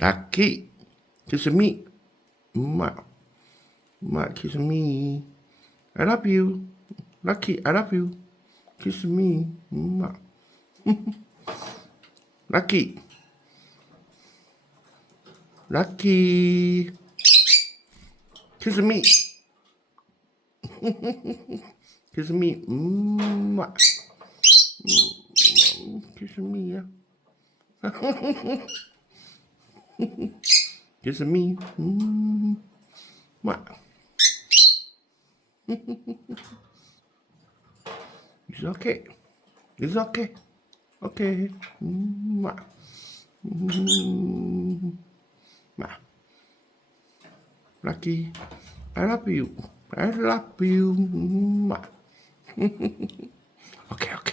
Lucky, kiss me. Kiss me. I love you. Lucky, I love you. Kiss me. Lucky. Lucky. Kiss me. Kiss me. Kiss me. Kiss me. It's okay. It's okay. Okay. Lucky, I love you. I love you. Okay, okay.